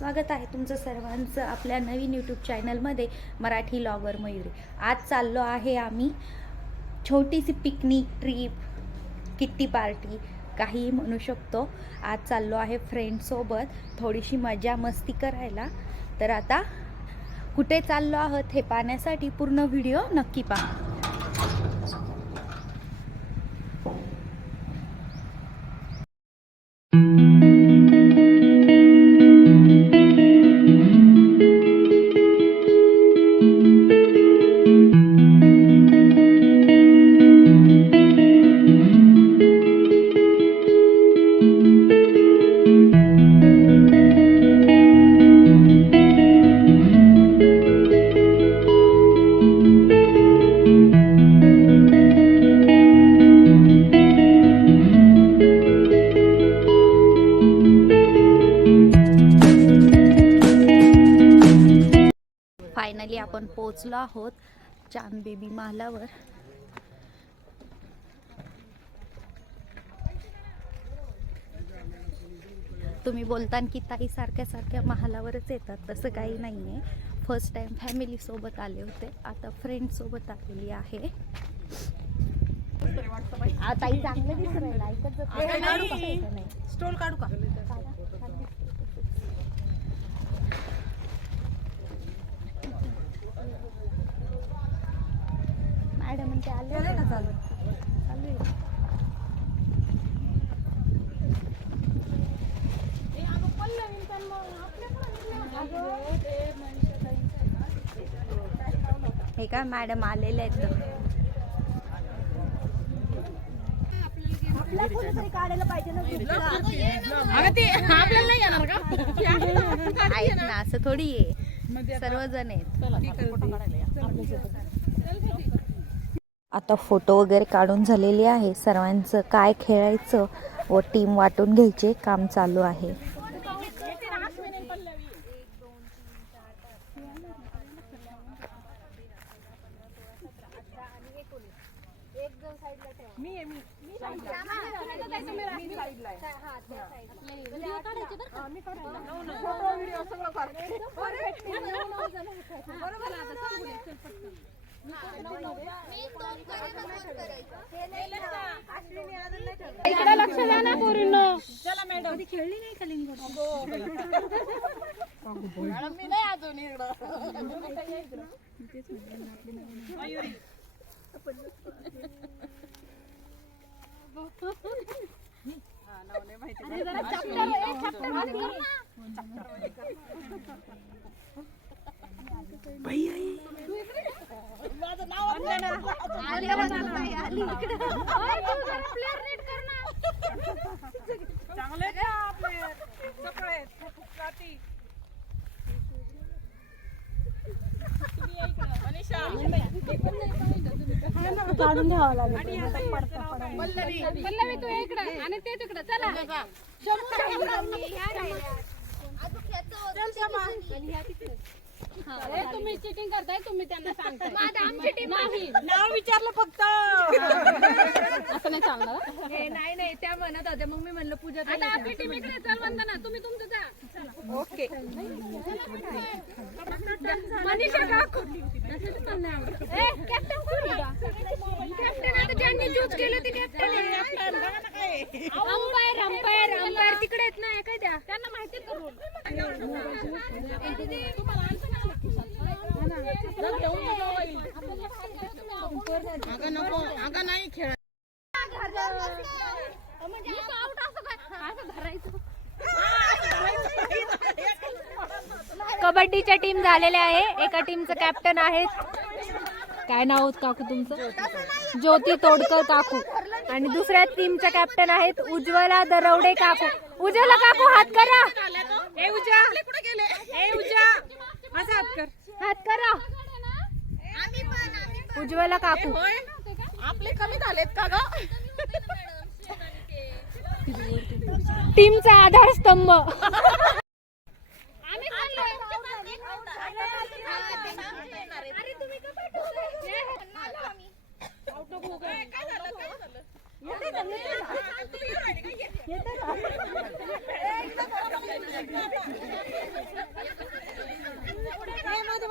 स्वागत आहे तुमचं सर्वांचं आपल्या नवीन यूट्यूब चॅनलमध्ये मराठी लॉगर मयुरी. आज चाललो आहे आम्ही छोटीशी पिकनिक ट्रीप किट्टी पार्टी काहीही म्हणू शकतो. आज चाललो आहे फ्रेंडसोबत थोडीशी मजा मस्ती करायला. तर आता कुठे चाललो आहोत हे पाहण्यासाठी पूर्ण व्हिडिओ नक्की पहा. फायनली आपण पोचलो आहोत चांद बेबी महालावर तुम्ही बोलता की ताई सारख्या सारख्या महालावरच येतात तसं काही नाही आहे फर्स्ट टाइम फॅमिली सोबत आले होते आता फ्रेंड सोबत आलेली आहे. ताई चांगलं दिसत? स्टोल काढू का? आले ना चालू. हे काय मॅडम आलेले आहेत? अगं ते आपल्याला नाही येणार का? आहेत ना असं थोडी आहे. सर्वजण आहेत. आता फोटो वगैरे काढून झालेले आहे. सर्वांचं काय खेळायचं व टीम वाटून घ्यायचे काम चालू आहे. हा. इकडे लक्ष द्या ना पोरींनो चला मॅडम खेळली नाही का मॅडम मी नाही अजून इकडं माहिती. माझं नाव चांगले काढून घ्यावं लागेल पल्लवी पल्लवी तू इकडं आणि ते तिकडं चला ए, तुम्ही चिटिंग करताय तुम्ही त्यांना सांगताय. आमची टीम नाही नाव विचारलं फक्त. असं नाही चालणार. नाही नाही त्या म्हणत होत्या. मग मी म्हणलं पूजा आता आपली टीम इकडे चल वंदना तुम्ही तुमचं जा. ओके. मनीषा काकू नसेल तर नाही आवडत. ए, कॅप्टन कोण होता? कॅप्टन आता ज्यांनी चूज केलं ते कॅप्टन आहे. Umpire umpire umpire. तिकडे येत नाही काय द्या त्यांना माहितीच का rule? अगं नको अगं नाही खेळ म्हणजे out असं काय? असं धरायचं. कबड्डीच्या टीम झालेल्या आहे. एका टीमचं कॅप्टन आहेत. काय नाव होत काकू तुमचं? ज्योती तोडकर काकू. आणि दुसऱ्या टीमच्या कॅप्टन आहेत उज्ज्वला दरवडे काकू. उज्ज्वला काकू हात करा. ए उजा कुठे गेले? ए उजा माझा हात कर. हात करा. उज्ज्वला काकू. आपले कमी झालेत का ग? टीमचा आधार आधारस्तंभ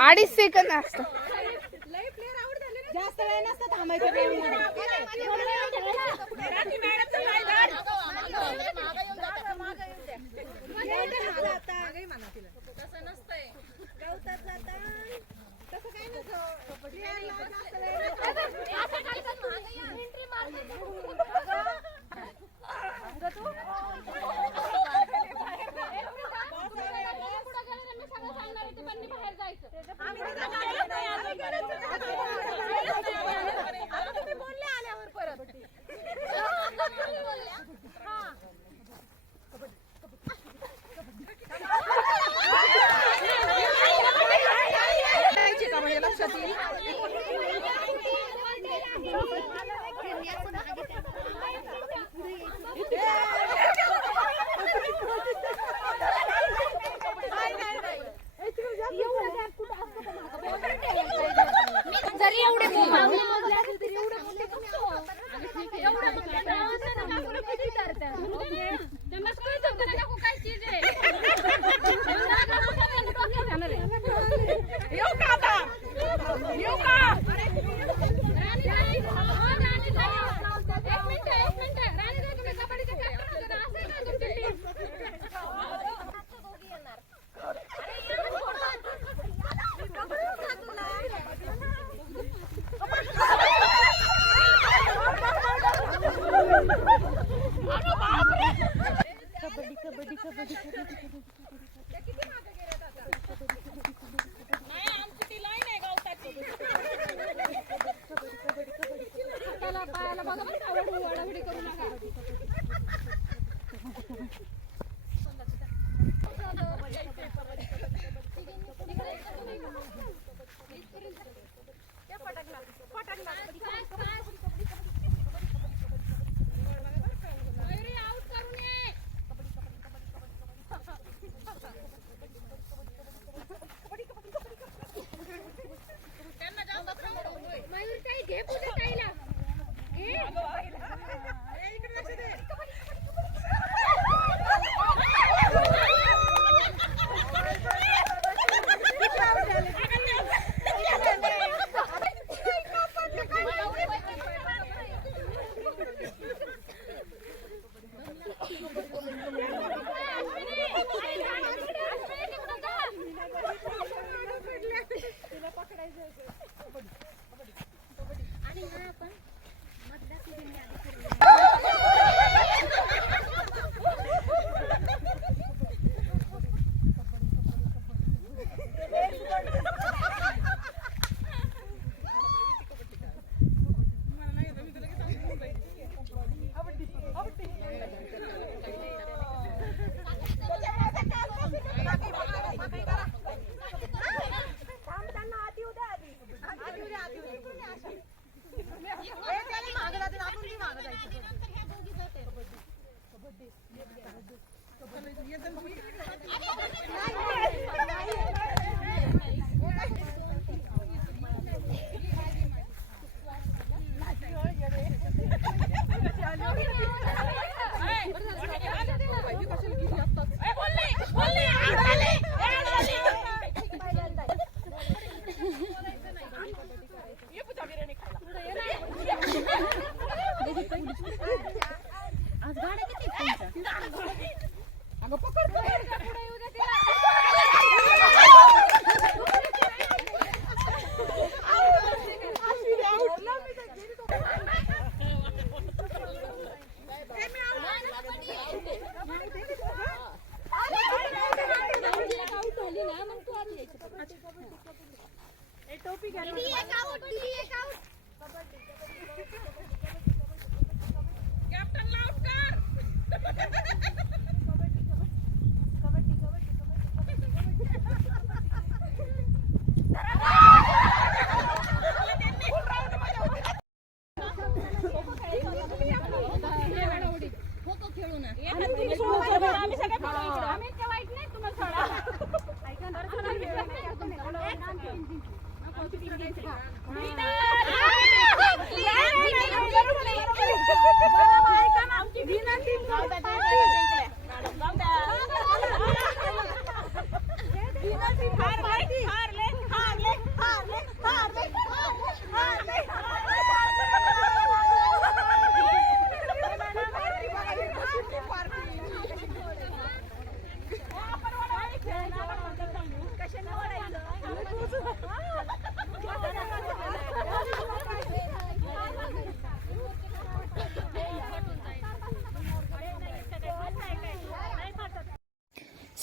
अडीच सेकंद असत जास्त वेळ नसतं थांबायचं तसं नसतंय गवतात जाता तसं काही नसतं फटाकला फटाकला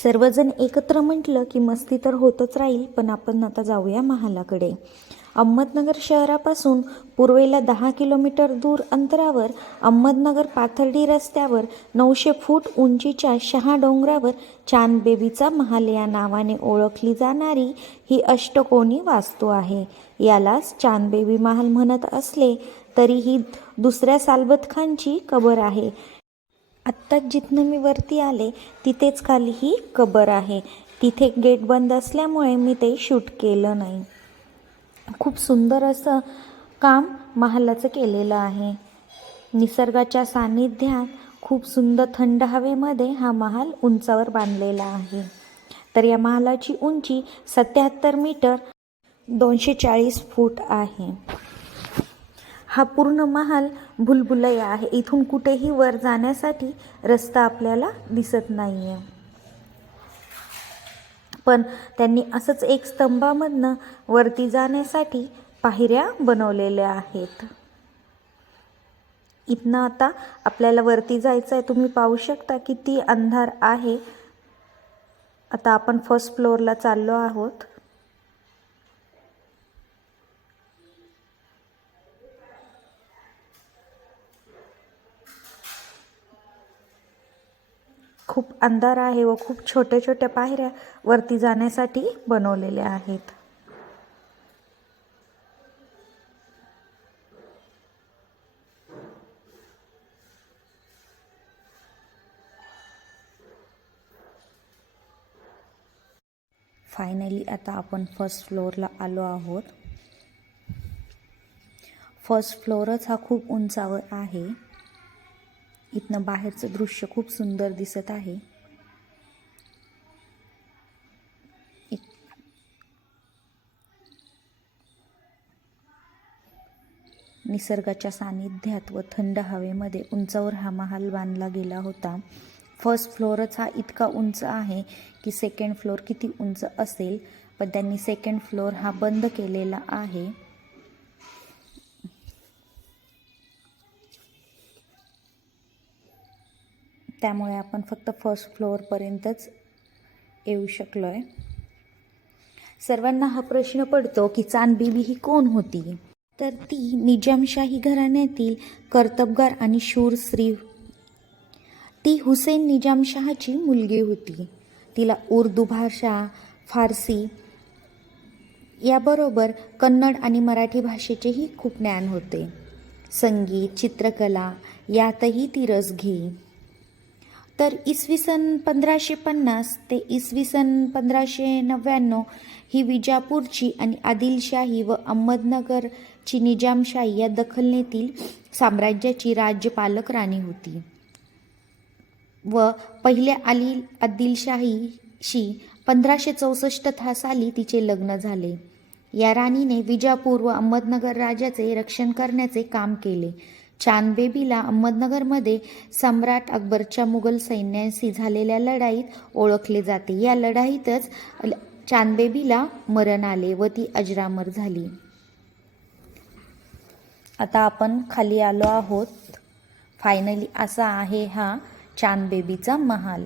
सर्वजण एकत्र म्हटलं की मस्ती तर होतच राहील पण आपण आता जाऊया महालाकडे. अहमदनगर शहरापासून पूर्वेला दहा किलोमीटर दूर अंतरावर अहमदनगर पाथर्डी रस्त्यावर नऊशे फूट उंचीच्या शहा डोंगरावर चांदबेबीचा महाल या नावाने ओळखली जाणारी ही अष्टकोनी वास्तू आहे. यालाच चांदबेबी महाल म्हणत असले तरीही दुसऱ्या सालबत खानची कबर आहे. आत्ताच जिथनं मी वरती आले तिथेच खाली ही कबर आहे. तिथे गेट बंद असल्यामुळे मी ते शूट केलं नाही. खूप सुंदर असं काम महालाचं केलेलं आहे. निसर्गाच्या सान्निध्यात खूप सुंदर थंड हवेमध्ये हा महाल उंचावर बांधलेला आहे. तर या महालाची उंची सत्याहत्तर मीटर दोनशे चाळीस फूट आहे. हा पूर्ण महाल भुलभुलैया आहे. इथून कुठेही वर जाण्यासाठी रस्ता आपल्याला दिसत नाही आहे पण त्यांनी असंच एक स्तंभामधनं वरती जाण्यासाठी पायऱ्या बनवलेल्या आहेत. इथनं आता आपल्याला वरती जायचं आहे तुम्ही पाहू शकता किती अंधार आहे. आता आपण फर्स्ट फ्लोअरला चाललो आहोत खूप अंधार आहे व खूप छोट्या छोट्या पायऱ्या वरती जाण्यासाठी बनवलेल्या आहेत. फायनली आता आपण फर्स्ट फ्लोअरला आलो आहोत. फर्स्ट फ्लोअरच हा खूप उंचावर आहे. इथनं बाहेरचं दृश्य खूप सुंदर दिसत आहे. निसर्गाच्या सानिध्यात व थंड हवेमध्ये उंचावर हा महाल बांधला गेला होता. फर्स्ट फ्लोअरच हा इतका उंच आहे की सेकंड फ्लोअर किती उंच असेल पण त्यांनी सेकंड फ्लोअर हा बंद केलेला आहे. त्यामुळे आपण फक्त फर्स्ट फ्लोअरपर्यंतच येऊ शकलो आहे सर्वांना हा प्रश्न पडतो की चांदबिबी ही कोण होती? तर ती निजामशाही घराण्यातील कर्तबगार आणि शूर स्त्री. ती हुसेन निजामशहाची मुलगी होती. तिला उर्दू भाषा फारसी याबरोबर कन्नड आणि मराठी भाषेचेही खूप ज्ञान होते. संगीत चित्रकला यातही ती रस घेई तर इसवी सन पंधराशे पन्नास ते इसवी सन पंधराशे नव्याण्णव ही विजापूरची आणि आदिलशाही व अहमदनगर ची निजामशाही या दखलनेतील साम्राज्याची राज्यपालक राणी होती. व पहिल्या आली आदिलशाहीशी पंधराशे चौसष्ट था साली तिचे लग्न झाले. या राणीने विजापूर व अहमदनगर राजाचे रक्षण करण्याचे काम केले. चांदबेबीला अहमदनगरमध्ये सम्राट अकबरच्या मुघल सैन्याशी झालेल्या लढाईत ओळखले जाते. या लढाईतच चांदबेबीला मरण आले व ती अजरामर झाली. आता आपण खाली आलो आहोत. फायनली असा आहे हा चांद बेबीचा महाल.